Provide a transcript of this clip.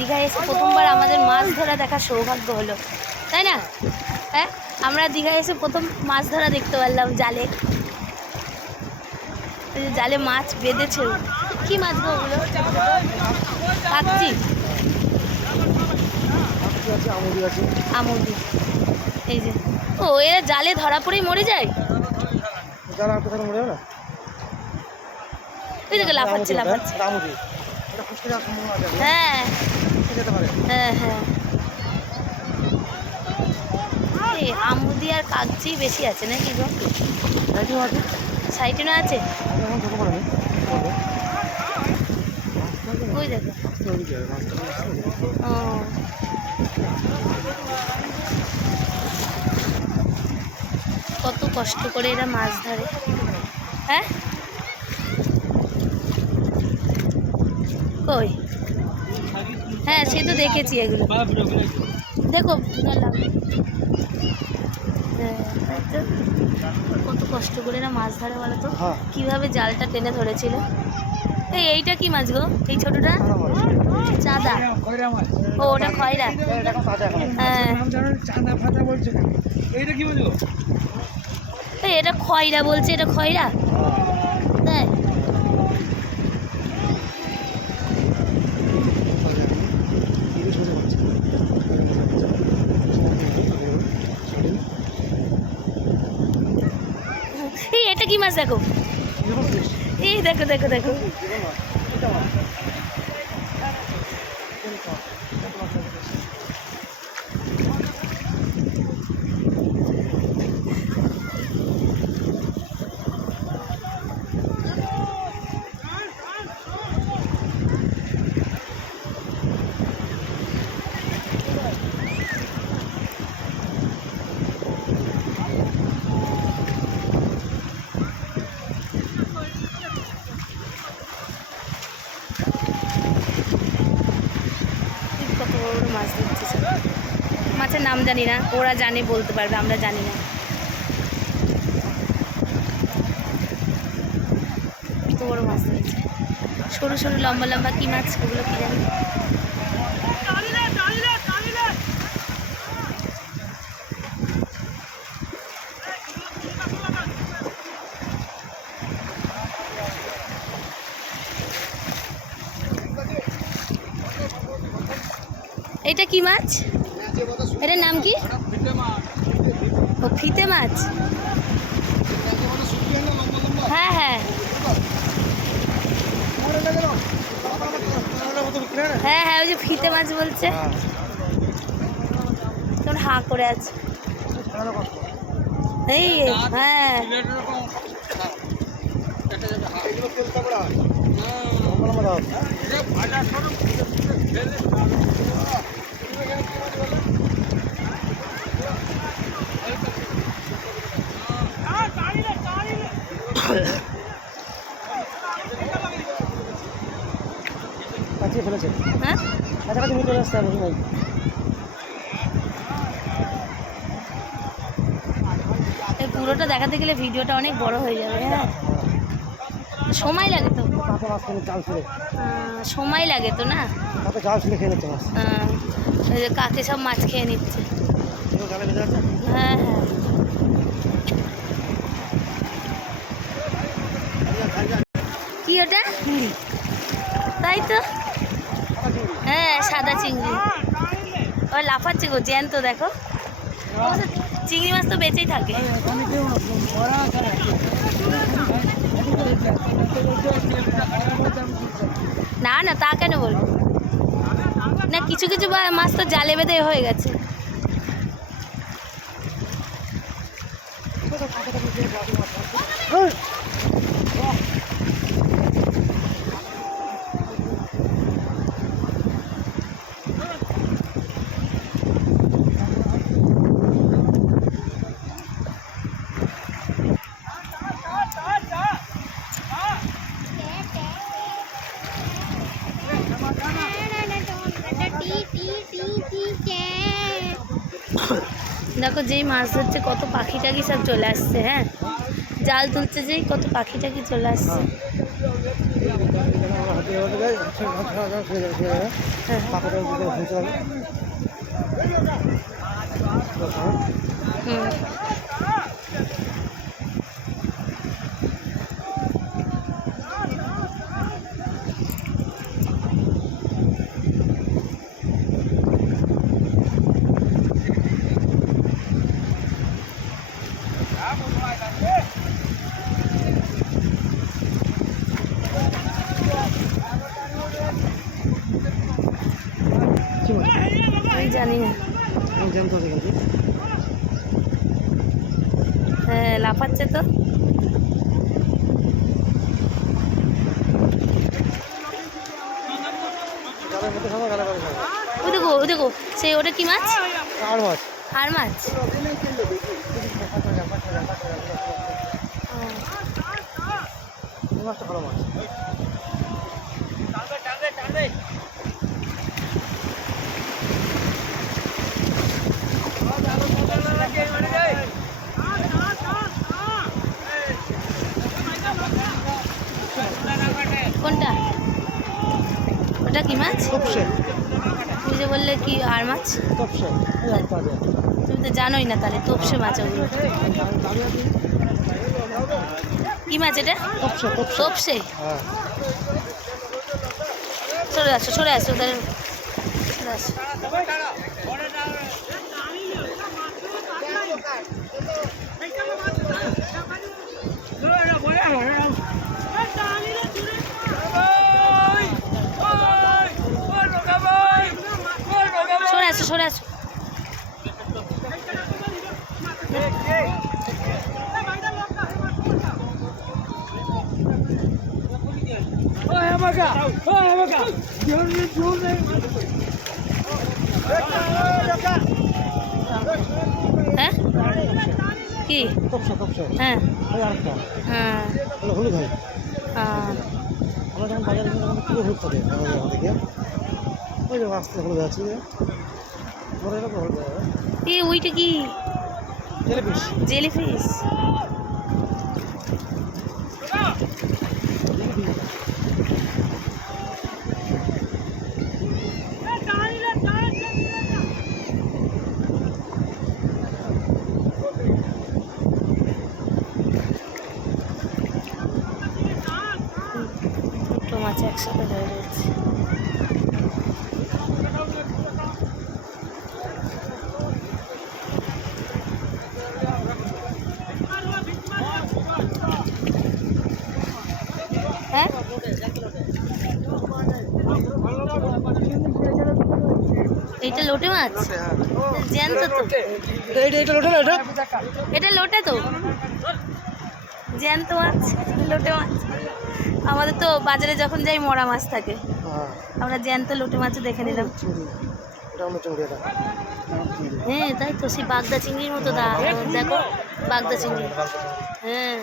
দীঘায় এসে প্রথমবার আমাদের মাছ ধরা দেখার সৌভাগ্য হলো, তাই না? হ্যাঁ, আমরা দীঘায় এসে প্রথম মাছ ধরা দেখতে পারলাম জালে। জালে মাছ বেঁধেছে। কি মাছ গো ওগুলো? কাকচি, আমুদি। এই যে ও, এরা জালে ধরা পড়েই মরে যায়। ওই দেখো লাফাচ্ছে লাফাচ্ছে। হ্যাঁ হ্যাঁ হ্যাঁ, এই আমুদি আর কাকচি বেশি আছে নাকি গো? সাইটে না আছে? ওই দেখো। ও, কত কষ্ট করে এরা মাছ ধরে। হ্যাঁ কই? হ্যাঁ সে তো দেখেছি এগুলো। দেখো কত কষ্ট করে এরা মাছ ধরে বলো তো। কিভাবে জালটা টেনে ধরেছিল। এইটা কি মাছ গো? এই ছোটটা চাঁদা। ও ওটা খয়রা। হ্যাঁ এটা খয়রা বলছে, এটা খয়রা। তাই এই এটা কি মাছ দেখো? এই দেখো দেখো দেখো। কত বড় বড় মাছ ধরছে। মাছের নাম জানি না, ওরা জানে বলতে পারবে, আমরা জানি না। কত বড় মাছ ধরেছে। সরু সরু লম্বা লম্বা কি মাছ ওগুলো কি জানি। এটা কি মাছ? এটার নাম কি? ও ফিতে মাছ। হ্যাঁ হ্যাঁ হ্যাঁ হ্যাঁ, ওই যে ফিতে মাছ বলছে। তোর হাঁ করে আছে। এই হ্যাঁ ফেলেছে। হ্যাঁ কাছাকাছি চলে আসতে হবে। এই পুরোটা দেখাতে গেলে ভিডিওটা অনেক বড় হয়ে যাবে। হ্যাঁ সময় লাগে তো, সময় লাগে তো না। কাকে সব মাছ খেয়ে নিচ্ছে। হ্যাঁ হ্যাঁ কি ওটা? তাই তো, হ্যাঁ সাদা চিংড়ি। ওই লাফাচ্ছে গো, জ্যান্ত দেখো। চিংড়ি মাছ তো বেঁচেই থাকে। না না তা কেন বলবো না, কিছু কিছু মাছ তো জালে বেঁধে হয়ে গেছে। দেখো যেই মাছ ধরছে কত পাখি টাকি সব চলে আসছে। হ্যাঁ জাল তুলছে যেই কত পাখি টাকি চলে আসছে। হ্যাঁ পাতাটা ঘুরতে হবে। হুম কি মাছ? আমি জানি না। আমি জানতে হবে কিন্তু হ্যাঁ লাফাচ্ছে তো। গালের মধ্যে খাবো, গালে গালে খাবো। ওই দেখো সেই ওটা কি মাছ? আর মাছ আর মাছ। এই মাছটা ভালো মাছ। কোনটা? ওটা কি মাছ? তপসে তুমি যে বললে কি আর মাছ? তপসে তুমি তো জানোই না তাহলে তপসে মাছ ওগুলো। কি মাছ এটা? তপসে তপসে তপসে। হ্যাঁ। সরে আসো সরে আসো ওদের সরে আসো। সরে আসো সরে আসো। হ্যাঁ কি? তপসে তপসে হ্যাঁ ওই আরেকটা হ্যাঁ হলো হলুদ হয়। হ্যাঁ আমরা যখন বাজারে কিনে তখন পুরো হলুদ থাকে আমাদেরকে। ওই যে আসতে হলুদ আছে বড় এটা তো হলুদ হবে। ওইটা কি? Jellyfish jellyfish. দুটো মাছ একসাথে হয়ে রয়েছে। হ্যাঁ এইটা লোটে মাছ? জ্যান্ত তো। এটা লোটা না এটা এটা লোটে তো, জ্যান্ত মাছ লোটে মাছ। আমাদের তো বাজারে যখন যাই মরা মাছ থাকে, হ্যাঁ আমরা জ্যান্ত লোটে মাছ দেখে নিলাম। চিংড়ি এটা অন্য চিংড়ি এটা হ্যাঁ তাই তো, সেই বাগদা চিংড়ির মতো দেখো, বাগদা চিংড়ি। হ্যাঁ